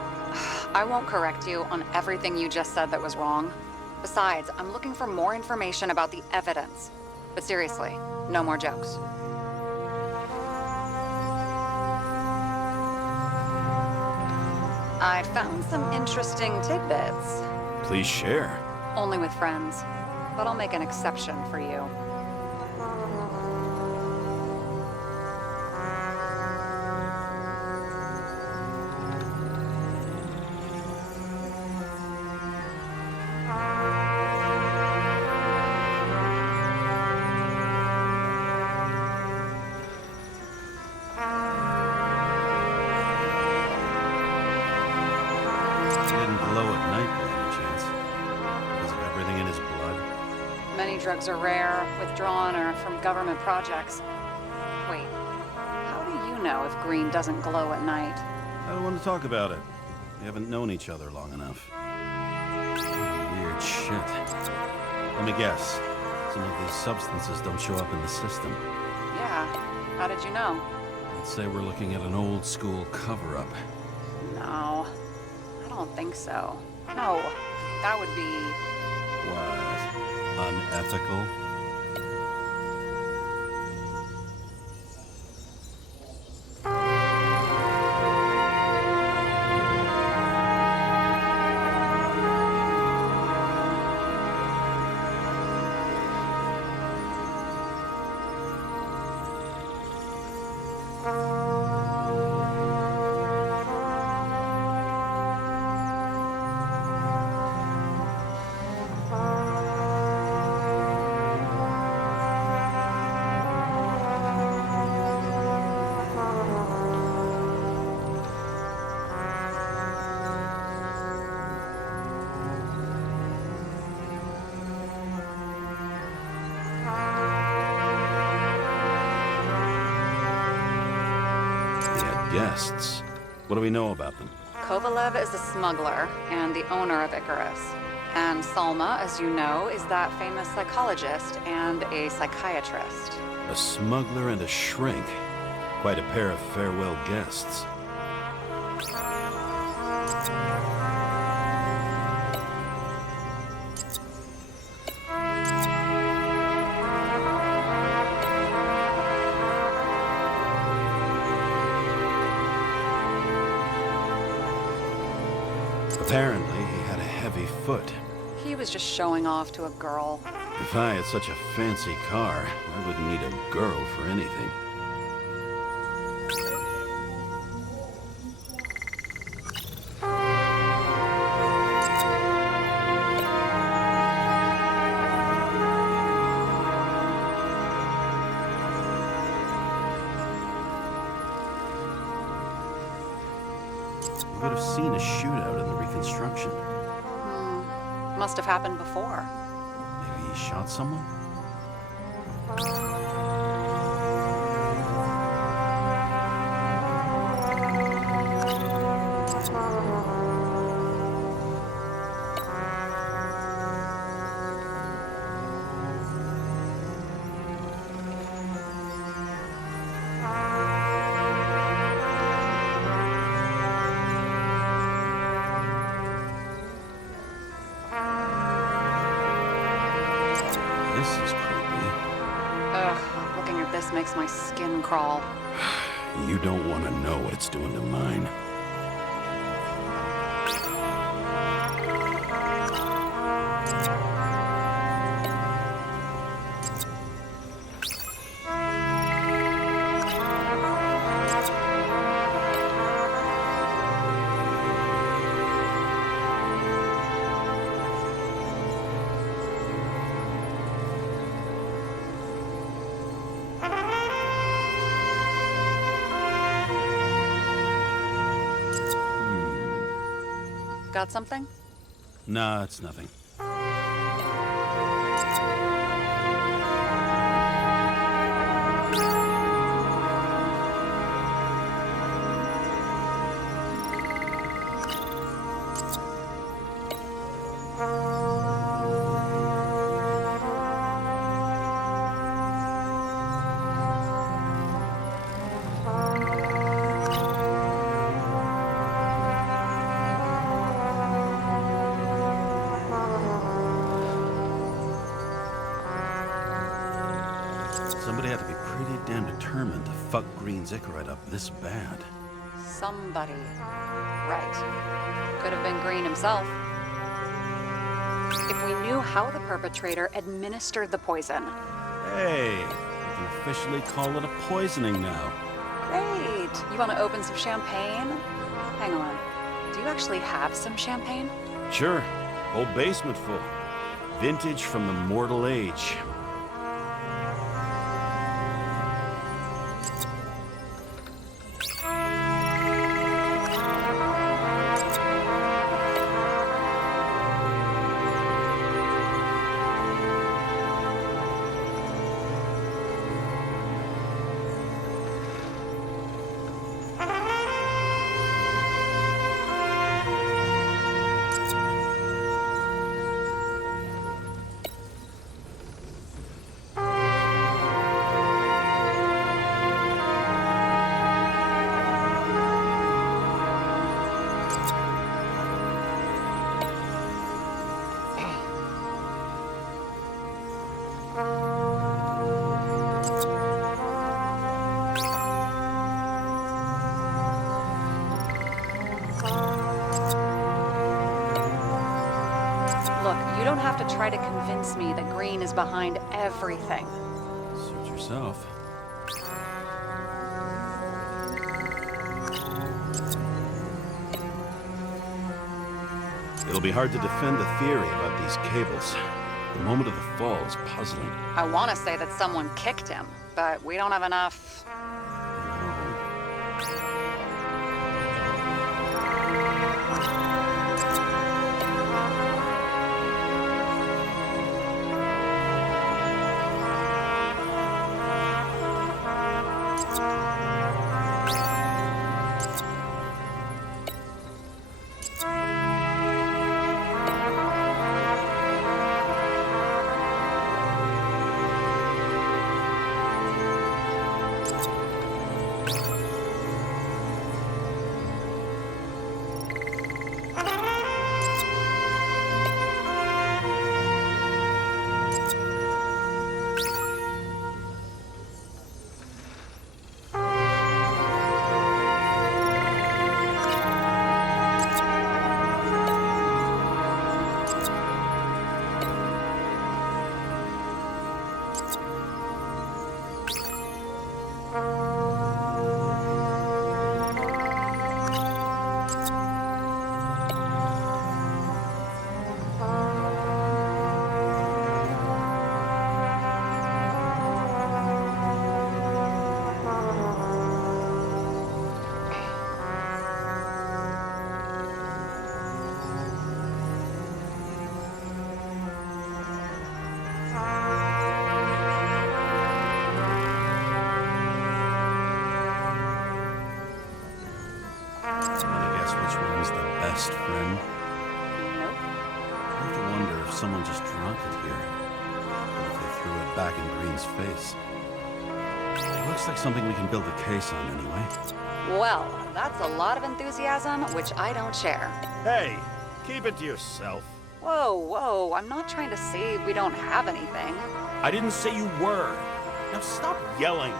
I won't correct you on everything you just said that was wrong. Besides, I'm looking for more information about the evidence. But seriously, no more jokes. I found some interesting tidbits. Please share. Only with friends. But I'll make an exception for you. He didn't glow at night by any chance. Because of everything in his blood. Many drugs are rare, withdrawn, or from government projects. Wait, how do you know if green doesn't glow at night? I don't want to talk about it. We haven't known each other long enough. Weird shit. Let me guess. Some of these substances don't show up in the system. Yeah, how did you know? I'd say we're looking at an old school cover-up. No, I don't think so. No, that would be... What? Unethical? Guests. What do we know about them? Kovalev is a smuggler and the owner of Icarus. And Salma, as you know, is that famous psychologist and a psychiatrist. A smuggler and a shrink. Quite a pair of farewell guests. Apparently, he had a heavy foot. He was just showing off to a girl. If I had such a fancy car, I wouldn't need a girl for anything. You would have seen a shootout in the reconstruction. Must have happened before. Maybe he shot someone? This is creepy. Ugh, looking at this makes my skin crawl. You don't want to know what it's doing to mine. Got something? Nah, it's nothing. Somebody had to be pretty damn determined to fuck Green's Icarite up this bad. Somebody. Right. Could have been Green himself. If we knew how the perpetrator administered the poison. Hey, we can officially call it a poisoning now. Great. You want to open some champagne? Hang on. Do you actually have some champagne? Sure, whole basement full. Vintage from the mortal age. Look, you don't have to try to convince me that Green is behind everything. Suit yourself. It'll be hard to defend the theory about these cables. The moment of the fall is puzzling. I want to say that someone kicked him, but we don't have enough. Wanna guess which one's the best friend? Nope. I have to wonder if someone just dropped it here. Or if they threw it back in Green's face. It looks like something we can build a case on anyway. Well, that's a lot of enthusiasm, which I don't share. Hey, keep it to yourself. Whoa, whoa, I'm not trying to say we don't have anything. I didn't say you were. Now stop yelling.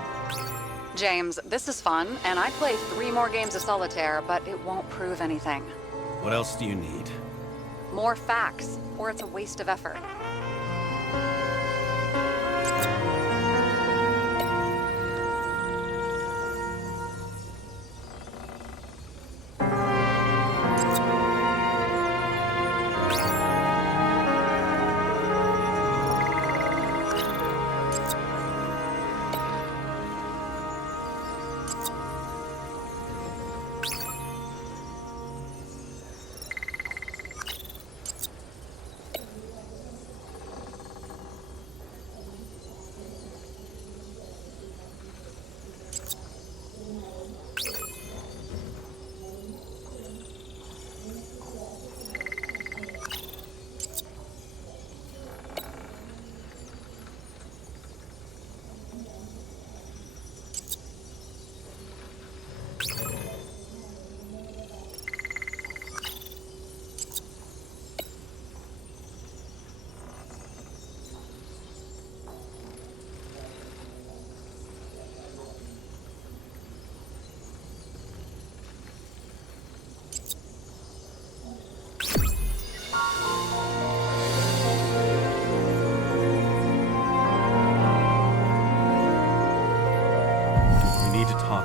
James, this is fun, and I'd play 3 more games of solitaire, but it won't prove anything. What else do you need? More facts, or it's a waste of effort.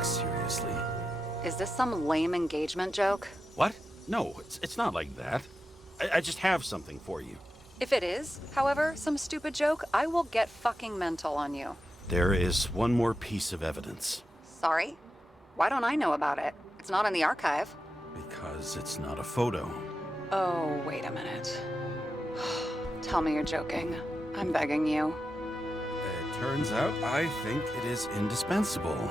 Seriously. Is this some lame engagement joke? What? No, it's not like that. I just have something for you. If it is, however, some stupid joke, I will get fucking mental on you. There is one more piece of evidence. Sorry? Why don't I know about it? It's not in the archive. Because it's not a photo. Oh, wait a minute. Tell me you're joking. I'm begging you. It turns out I think it is indispensable.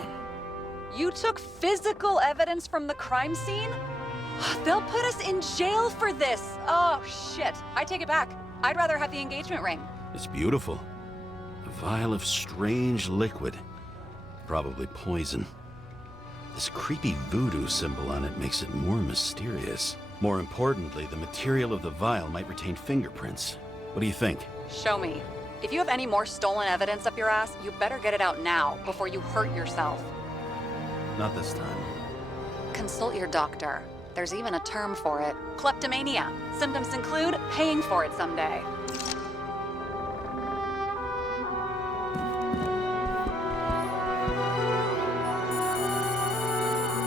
You took physical evidence from the crime scene? They'll put us in jail for this. Oh, shit. I take it back. I'd rather have the engagement ring. It's beautiful. A vial of strange liquid. Probably poison. This creepy voodoo symbol on it makes it more mysterious. More importantly, the material of the vial might retain fingerprints. What do you think? Show me. If you have any more stolen evidence up your ass, you better get it out now before you hurt yourself. Not this time. Consult your doctor. There's even a term for it. Kleptomania. Symptoms include paying for it someday.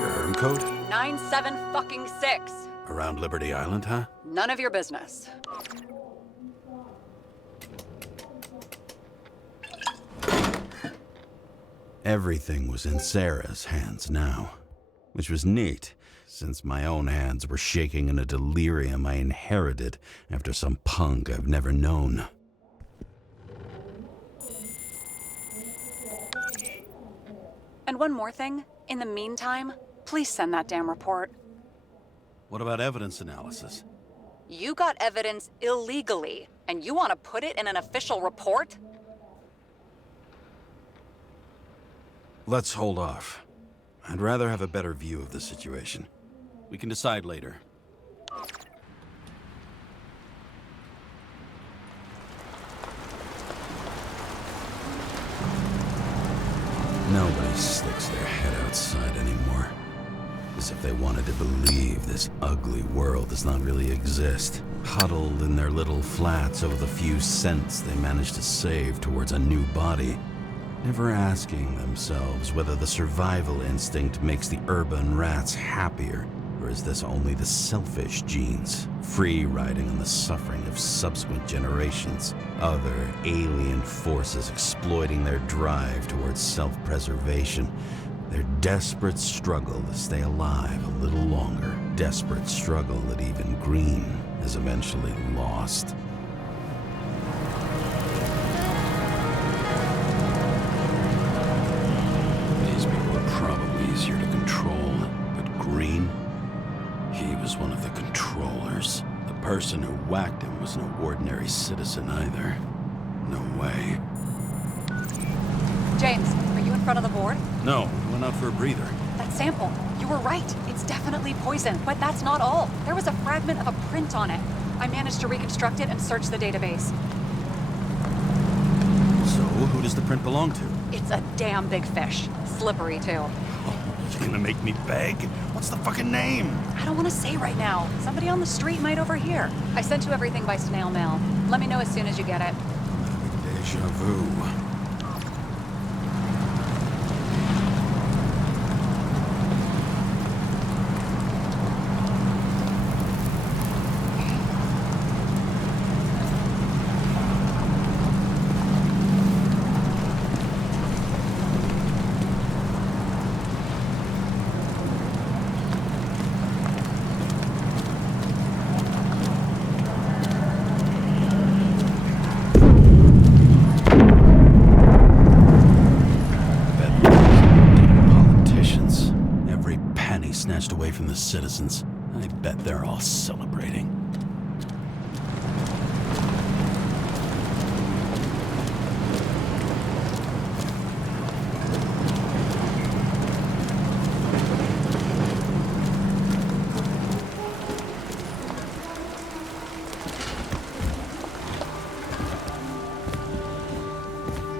Your herm code? 97-fucking-6. Around Liberty Island, huh? None of your business. Everything was in Sarah's hands now, which was neat, since my own hands were shaking in a delirium I inherited after some punk I've never known. And one more thing. In the meantime, please send that damn report. What about evidence analysis? You got evidence illegally, and you want to put it in an official report? Let's hold off. I'd rather have a better view of the situation. We can decide later. Nobody sticks their head outside anymore. As if they wanted to believe this ugly world does not really exist. Huddled in their little flats over the few cents they managed to save towards a new body. Never asking themselves whether the survival instinct makes the urban rats happier, or is this only the selfish genes, free riding on the suffering of subsequent generations, other alien forces exploiting their drive towards self-preservation, their desperate struggle to stay alive a little longer, desperate struggle that even Green has eventually lost. These people are probably easier to control, but Green, he was one of the controllers. The person who whacked him was no ordinary citizen either. No way. James, are you in front of the board? No, we went out for a breather. That sample. You were right. It's definitely poison, but that's not all. There was a fragment of a print on it. I managed to reconstruct it and search the database. So, who does the print belong to? It's a damn big fish. Slippery, too. Oh, you're gonna make me beg? What's the fucking name? I don't want to say right now. Somebody on the street might overhear. I sent you everything by snail mail. Let me know as soon as you get it. Deja vu. Snatched away from the citizens. I bet they're all celebrating.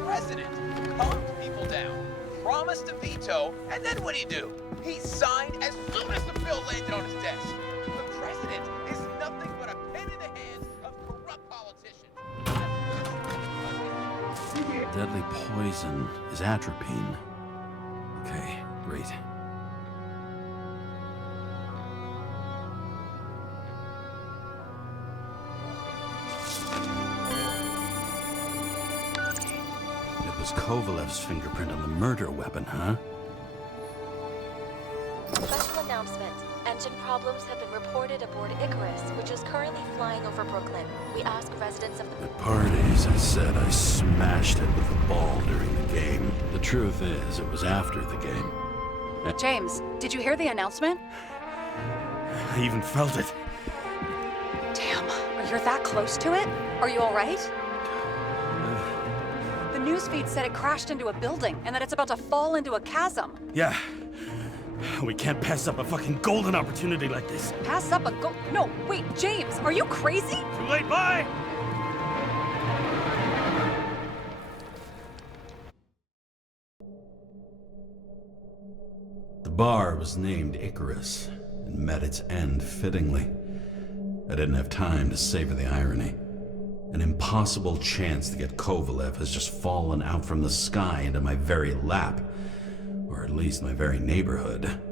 President calmed people down, promised to veto, and then what do? He signed as soon as the bill landed on his desk. The president is nothing but a pen in the hands of corrupt politicians. Deadly poison is atropine. Okay, great. It was Kovalev's fingerprint on the murder weapon, huh? Special announcement. Engine problems have been reported aboard Icarus, which is currently flying over Brooklyn. We ask residents of the... At parties, I said I smashed it with a ball during the game. The truth is, it was after the game. James, did you hear the announcement? I even felt it. Damn, you're that close to it? Are you all right? The newsfeed said it crashed into a building and that it's about to fall into a chasm. Yeah. We can't pass up a fucking golden opportunity like this. Pass up a No, wait, James, are you crazy? Too late, bye! The bar was named Icarus and met its end fittingly. I didn't have time to savor the irony. An impossible chance to get Kovalev has just fallen out from the sky into my very lap. Or at least my very neighborhood.